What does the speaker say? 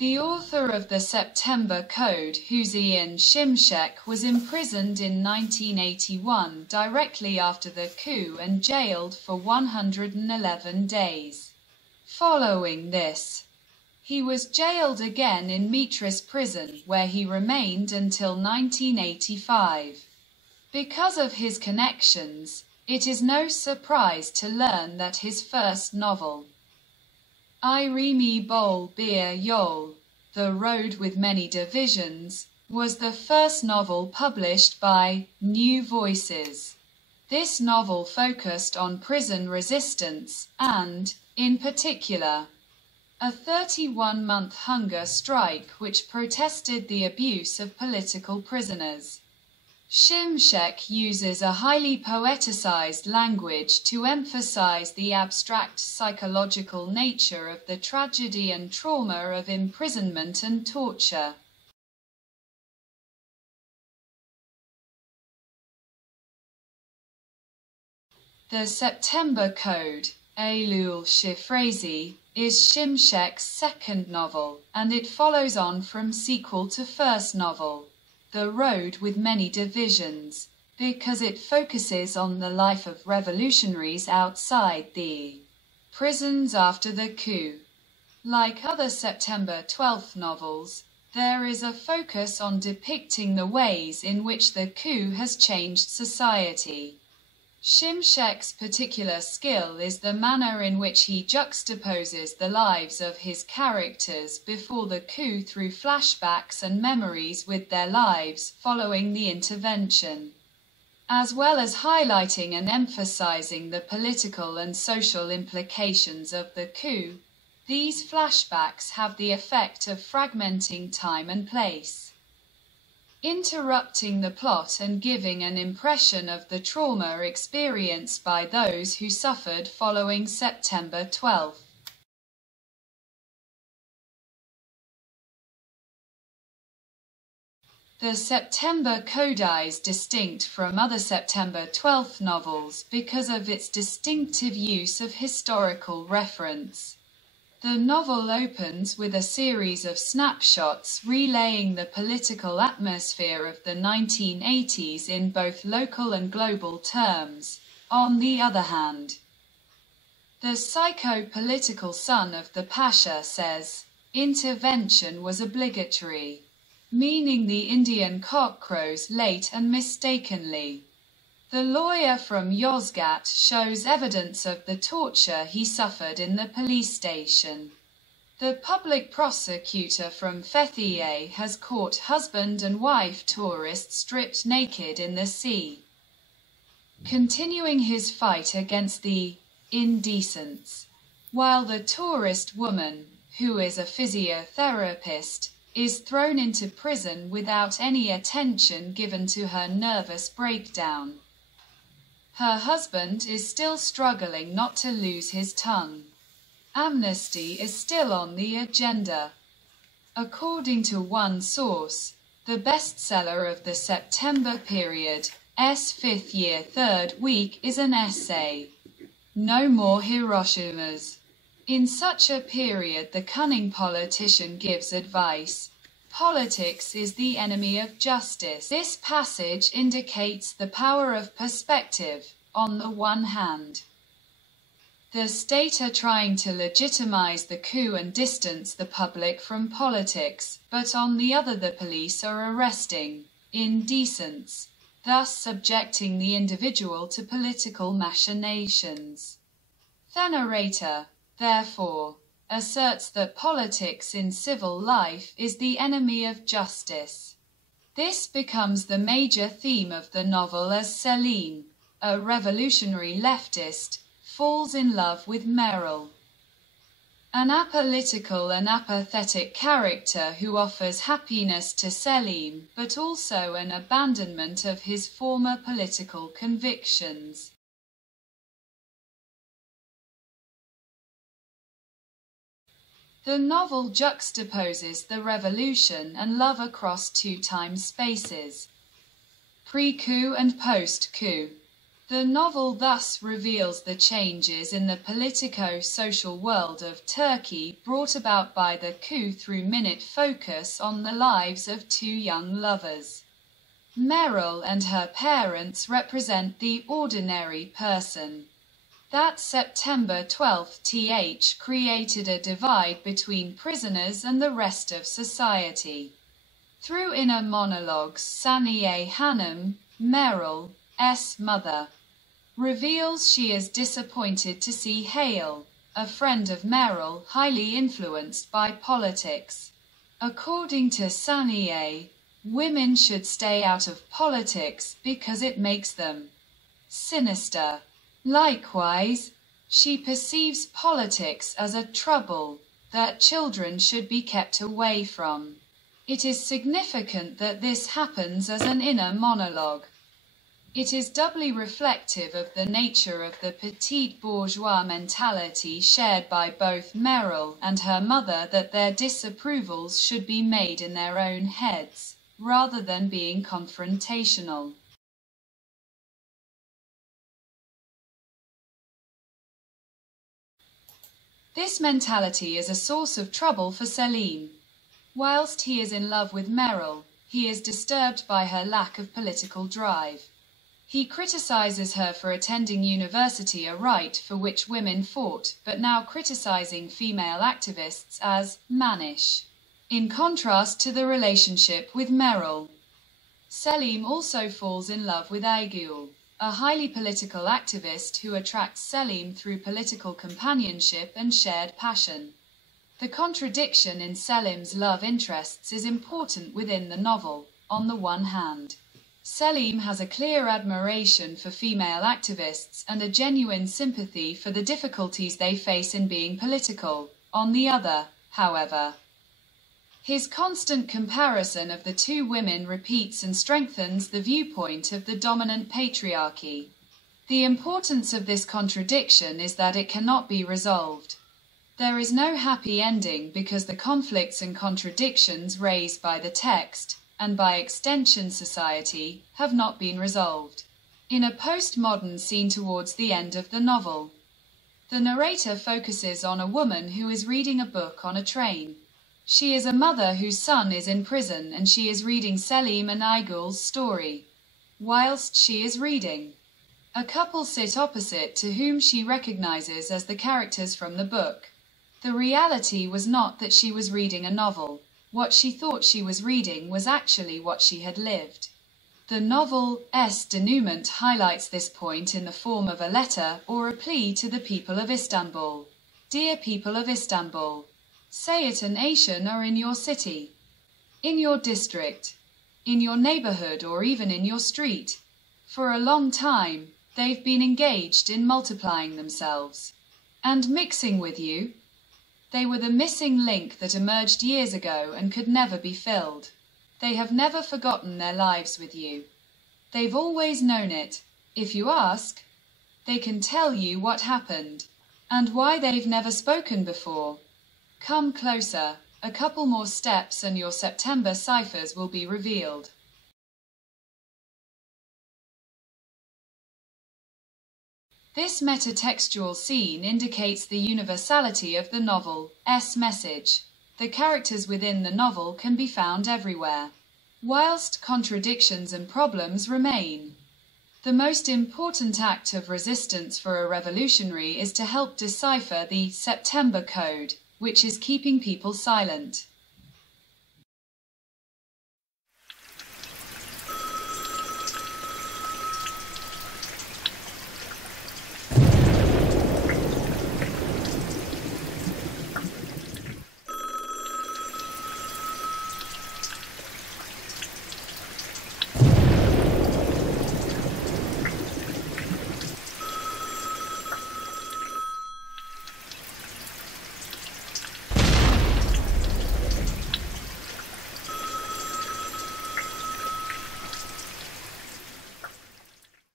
The author of the September Code, Eylül Şimşek, was imprisoned in 1981 directly after the coup and jailed for 111 days. Following this, he was jailed again in Mitras prison, where he remained until 1985. Because of his connections, it is no surprise to learn that his first novel, Eylül, The Road with Many Divisions, was the first novel published by New Voices. This novel focused on prison resistance and, in particular, a 31-month hunger strike which protested the abuse of political prisoners. Şimşek uses a highly poeticized language to emphasize the abstract psychological nature of the tragedy and trauma of imprisonment and torture. The September Code, Eylül Şifresi, is Şimşek's second novel, and it follows on from sequel to first novel, The Road with Many Divisions, because it focuses on the life of revolutionaries outside the prisons after the coup. Like other September 12th novels, there is a focus on depicting the ways in which the coup has changed society. Şimşek's particular skill is the manner in which he juxtaposes the lives of his characters before the coup through flashbacks and memories with their lives following the intervention, as well as highlighting and emphasizing the political and social implications of the coup. These flashbacks have the effect of fragmenting time and place, interrupting the plot and giving an impression of the trauma experienced by those who suffered following September 12. The September Code is distinct from other September 12 novels because of its distinctive use of historical reference. The novel opens with a series of snapshots relaying the political atmosphere of the 1980s in both local and global terms. On the other hand, the psycho-political son of the Pasha says, intervention was obligatory, meaning the Indian cock crows late and mistakenly. The lawyer from Yozgat shows evidence of the torture he suffered in the police station. The public prosecutor from Fethiye has caught husband and wife tourists stripped naked in the sea, continuing his fight against the indecents, while the tourist woman, who is a physiotherapist, is thrown into prison without any attention given to her nervous breakdown. Her husband is still struggling not to lose his tongue. Amnesty is still on the agenda. According to one source, the bestseller of the September period's fifth year third week is an essay, No More Hiroshimas. In such a period, the cunning politician gives advice. Politics is the enemy of justice. This passage indicates the power of perspective. On the one hand, the state are trying to legitimize the coup and distance the public from politics, but on the other the police are arresting indecents, thus subjecting the individual to political machinations. The narrator, therefore, asserts that politics in civil life is the enemy of justice. This becomes the major theme of the novel as Selim, a revolutionary leftist, falls in love with Meryl, an apolitical and apathetic character who offers happiness to Selim, but also an abandonment of his former political convictions. The novel juxtaposes the revolution and love across two time spaces, pre-coup and post-coup. The novel thus reveals the changes in the politico-social world of Turkey brought about by the coup through minute focus on the lives of two young lovers. Meryl and her parents represent the ordinary person. That September 12th created a divide between prisoners and the rest of society. Through inner monologues, Saniye Hanım, Meryl's mother, reveals she is disappointed to see Hale, a friend of Meryl, highly influenced by politics. According to Saniye, women should stay out of politics because it makes them sinister. Likewise, she perceives politics as a trouble that children should be kept away from. It is significant that this happens as an inner monologue. It is doubly reflective of the nature of the petite bourgeois mentality shared by both Meryl and her mother that their disapprovals should be made in their own heads, rather than being confrontational. This mentality is a source of trouble for Selim. Whilst he is in love with Meryl, he is disturbed by her lack of political drive. He criticizes her for attending university, a right for which women fought, but now criticizing female activists as mannish. In contrast to the relationship with Meryl, Selim also falls in love with Eylül, a highly political activist who attracts Selim through political companionship and shared passion. The contradiction in Selim's love interests is important within the novel. On the one hand, Selim has a clear admiration for female activists and a genuine sympathy for the difficulties they face in being political. On the other, however, his constant comparison of the two women repeats and strengthens the viewpoint of the dominant patriarchy. The importance of this contradiction is that it cannot be resolved. There is no happy ending because the conflicts and contradictions raised by the text, and by extension society, have not been resolved. In a postmodern scene towards the end of the novel, the narrator focuses on a woman who is reading a book on a train. She is a mother whose son is in prison and she is reading Selim and Eygül's story. Whilst she is reading, a couple sit opposite to whom she recognizes as the characters from the book. The reality was not that she was reading a novel. What she thought she was reading was actually what she had lived. The novel's denouement highlights this point in the form of a letter or a plea to the people of Istanbul. Dear people of Istanbul, say it a nation or in your city, in your district, in your neighborhood or even in your street. For a long time, they've been engaged in multiplying themselves and mixing with you. They were the missing link that emerged years ago and could never be filled. They have never forgotten their lives with you. They've always known it. If you ask, they can tell you what happened and why they've never spoken before. Come closer, a couple more steps and your September ciphers will be revealed. This metatextual scene indicates the universality of the novel's message. The characters within the novel can be found everywhere, whilst contradictions and problems remain. The most important act of resistance for a revolutionary is to help decipher the September Code, which is keeping people silent.